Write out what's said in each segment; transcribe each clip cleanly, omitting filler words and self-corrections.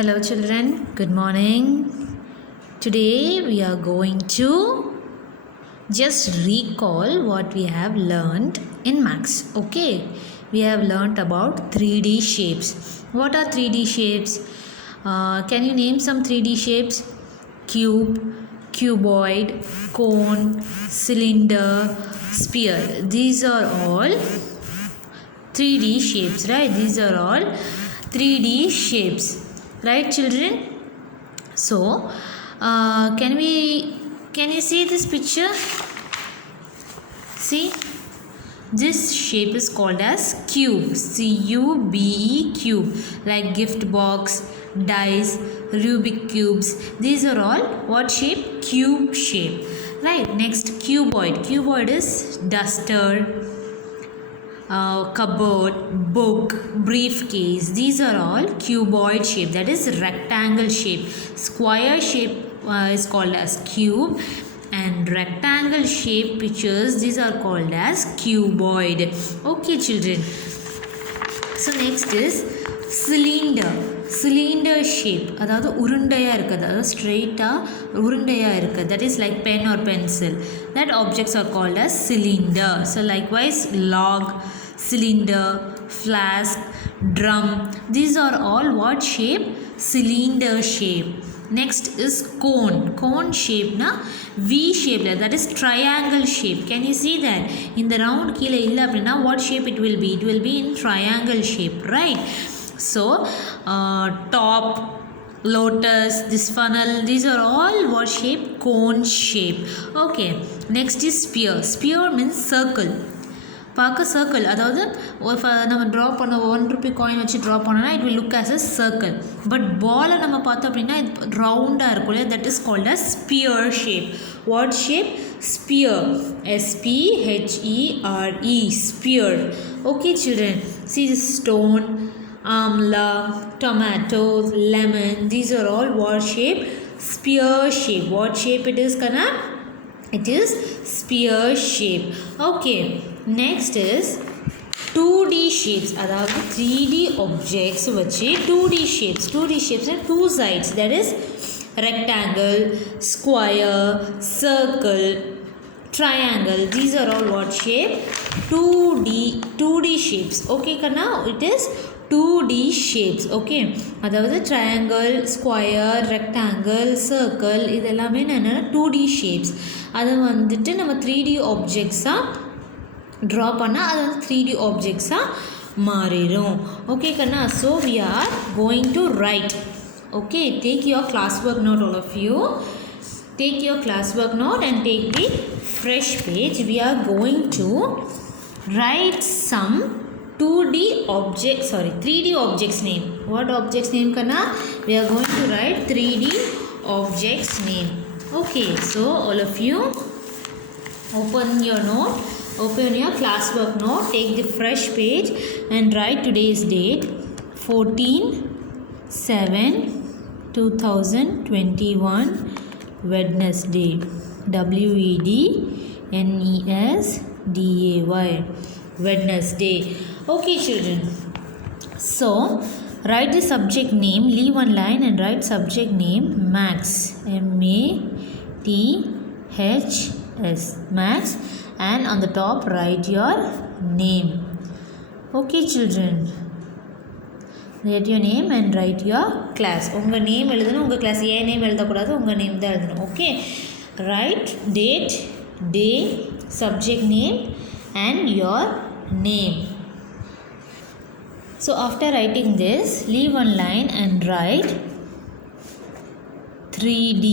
Hello children, good morning. Today we are going to just recall what we have learned in maths. Okay, we have learnt about 3D shapes. What are 3D shapes? Can you name some 3D shapes? Cube, cuboid, cone, cylinder, sphere. These are all 3D shapes, right? These are all 3D shapes, right children? So can you see this picture? See, this shape is called as cube. C-U-B-E, cube. Like gift box, dice, Rubik cubes. These are all what shape? Cube shape. Right. Next, cuboid. Cuboid is duster, cupboard, book, briefcase. These are all cuboid shape, that is rectangle shape. Square shape is called as cube, and rectangle shape pictures, these are called as cuboid. Okay children, so next is cylinder. Cylinder shape, அதாவது உருண்டையா இருக்கு, அதாவது ஸ்ட்ரெயிட்டா உருண்டையா இருக்கு, that is like pen or pencil. That objects are called as cylinder. So likewise log, cylinder, flask, drum, these are all what shape? Cylinder shape. Next is cone. Cone shape na V shape, that is triangle shape. Can you see that? In the round கீழே இல்லை அப்படின்னா what shape it will be? It will be in triangle shape, right? So top, lotus, this funnel, these are all what shape? Cone shape. Okay, next is sphere. Sphere means circle. பார்க்க circle, அதாவது நம்ம draw பண்ண 1 rupee coin வச்சு draw பண்ணோன்னா it will look as a circle. But பாலை நம்ம பார்த்தோம் அப்படின்னா இது ரவுண்டாக இருக்கும் இல்லையா, that is called as sphere shape. What shape? Sphere. S-P-H-E-R-E, sphere. Okay children, see the stone, amla, tomato, lemon, these are all what shape? Spear shape. What shape it is, Kana? It is spear shape. Okay, next is 2D shapes, அதாவது 3D objects வச்சு 2D shapes. 2D shapes are two sides, that is rectangle, square, circle, triangle. These are all what shape? 2D shapes. Okay Kanna, it is 2D shapes. Okay, அதாவது triangle, square, rectangle, circle, இது எல்லாமே என்னென்னா 2D shapes. அது வந்துட்டு நம்ம 3D objects-ஆக draw பண்ணால் அது வந்து 3D objects-ஆக மாறிடும். ஓகே கண்ணா, so we are going to write. Okay, take your classwork note, all of you. Take your classwork note and take the fresh page. We are going to write some 3D objects name. What objects name Kanna? We are going to write 3D objects name. Okay, so all of you open your note, open your classwork note, take the fresh page and write today's date 14/7/2021, Wednesday, WEDNESDAY, Wednesday. Okay children, so write the subject name, leave one line and write subject name maths, M-A-T-H-S, maths, and on the top write your name. Okay children, write your name and write your class. உங்கள் name எழுதணும், உங்கள் class ஏன் name எழுதக்கூடாது, உங்கள் name தான் எழுதணும். Okay, write date, day, subject name and your name. So after writing this, leave one line and write 3D,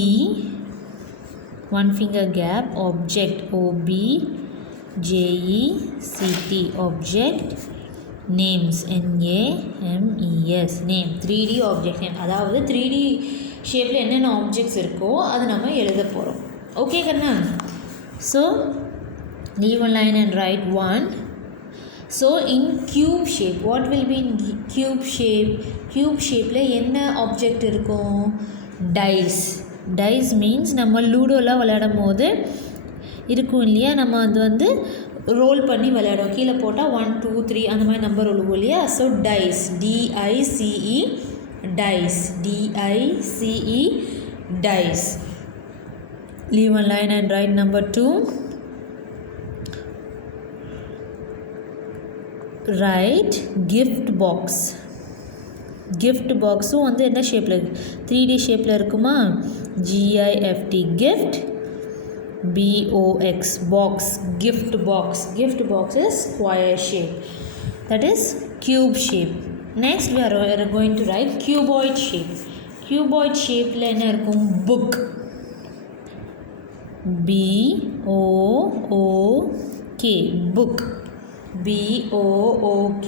one finger gap, object, O-B-J-E-C-T, object, names, N-A-M-E-S, name, 3D object name. அதாவது 3D ஷேப்பில் என்னென்ன objects இருக்கோ அது நம்ம எழுத போகிறோம். Okay கண்ணா, so leave one line and write 1. So in cube shape, what will be in cube shape? Cube shapeல என்ன ஆப்ஜெக்ட் இருக்கும்? Dice. Dice means நம்ம லூடோலாம் விளையாடும் போது இருக்கும் இல்லையா, நம்ம அது வந்து ரோல் பண்ணி விளையாடுவோம். கீழே போட்டால் 1 2 3 அந்த மாதிரி நம்பர் விழுவும் இல்லையா. So dice, DICE dice, D-I-C-E, dice. Leave one line and write number 2. Write gift box. gift box வந்து என்ன ஷேப்பில் இருக்குது 3D ஷேப்பில் இருக்குமா GIFT gift BOX box gift box is square shape, that is cube shape. Next we are going to write cuboid shape. cuboid shapeல என்ன இருக்கும் book BOOK book BOOK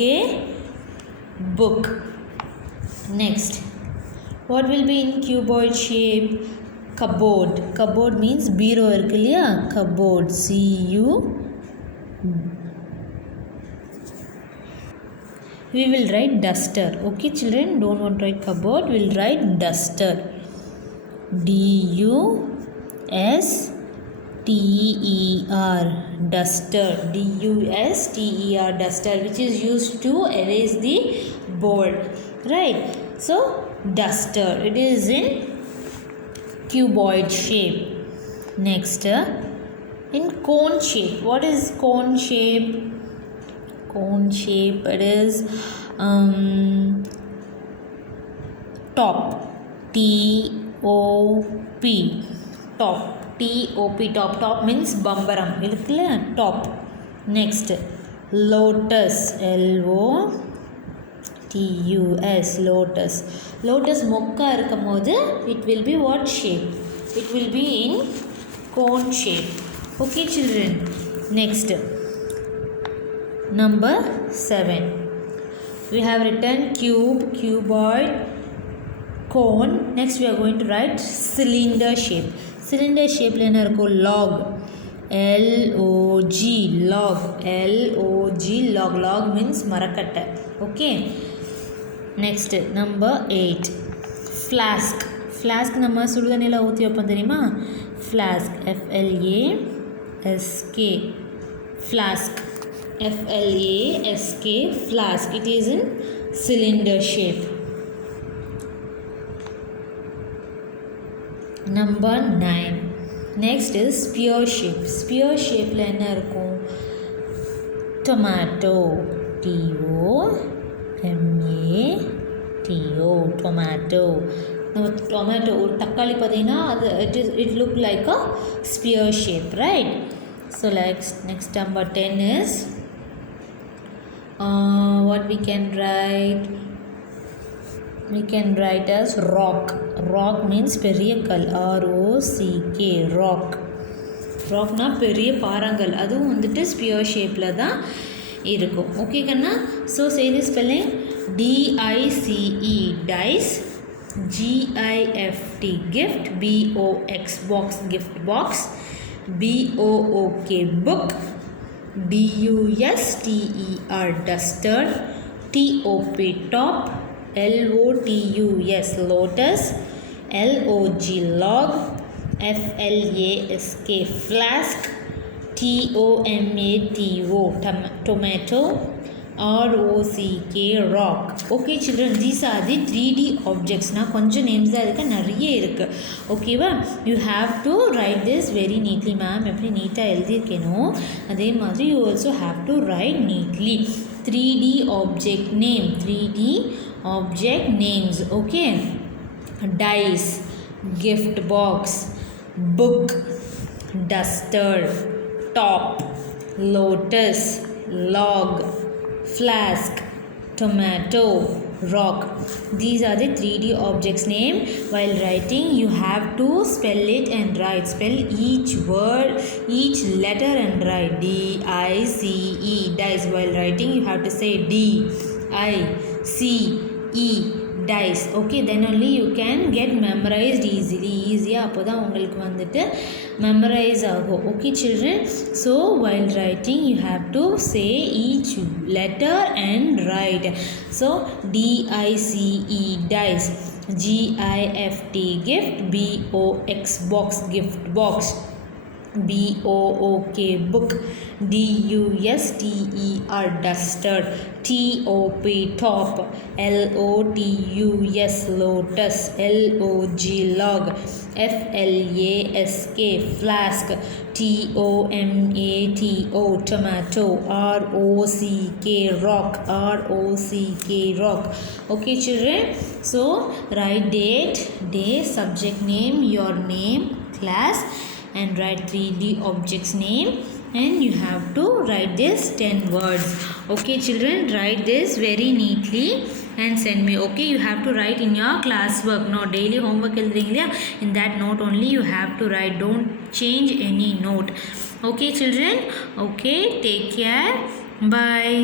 book. Next, what will be in cuboid shape? Cupboard. Cupboard means bureau irukku illaya, cupboard CU. We will write duster. Okay children, don't want to write cupboard, we'll write duster. DUSTER duster. DUSTER duster, which is used to erase the board, right? So duster, it is in cuboid shape. Next, in cone shape. What is cone shape? Cone shape, it is top, TOP, top, TOP, top means bambaram irukla, top. Next, lotus, LOTUS, lotus mokka இருக்கும்போது it will be what shape? It will be in cone shape. Okay children, next number 7, we have written cube, cuboid, cone. Next we are going to write cylinder shape. cylinder shape la enna irukum log, LOG, log means marakatta. Okay, next number 8, flask நம்ம சுடுதண்ணில ஊத்தி வைப்போம் தெரியுமா, flask, FLASK, flask, flask, it is in cylinder shape. Number 9, next is spear shape. spear shape la enna irukum, tomato, TOMATO, tomato. நம்ம tomato ஒரு தக்காளி பார்த்தீங்கன்னா அது it look like a spear shape, right? So next number 10 is what we can write? We can write as rock. rock means பெரிய கல், ROCK, rock. rockனா பெரிய பாறாங்கல், அதுவும் வந்துட்டு spear shapeல தான் இருக்கும். ஓகே கண்ணா, so say the spelling, DICE dice, GIFT gift, BOX box gift box, BOOK book, DUSTER duster, TOP top, LOTUS lotus, LOG log, FLASK flask, TOMATO tomato, ROCK rock. Okay children, these are the 3D objects. Na konja names da irukku, nariya irukku. Okay va, you have to write this very neatly. Ma'am eppadi neat ah eldirukeno adhe maadhiri you also have to write neatly. 3D object name, 3D object names. Okay, dice, gift box, book, duster, top, lotus, log, flask, tomato, rock. These are the 3D objects name. While writing you have to spell it and write, spell each word, each letter and write. DICE dice. While writing you have to say DICE dice. Okay, then only you can get memorized easily. அப்போதான் உங்களுக்கு வந்துட்டு memorize ஆகும். Okay children, so while writing you have to say each letter and write. So DICE dice, GIFT gift, BOX box gift box, B-O-O-K, book. D-U-S-T-E-R, duster. T-O-P, top. L-O-T-U-S, lotus. L-O-G, log. F-L-A-S-K, flask. T-O-M-A-T-O, tomato. R-O-C-K, rock. R-O-C-K, rock. Okay, children. So, write date, day, subject name, your name, class, and write 3D objects name, and you have to write this 10 words. Okay, children, write this very neatly and send me. Okay, you have to write in your classwork. No, daily homework in that note only you have to write. Don't change any note. Okay, children. Okay, take care. Bye.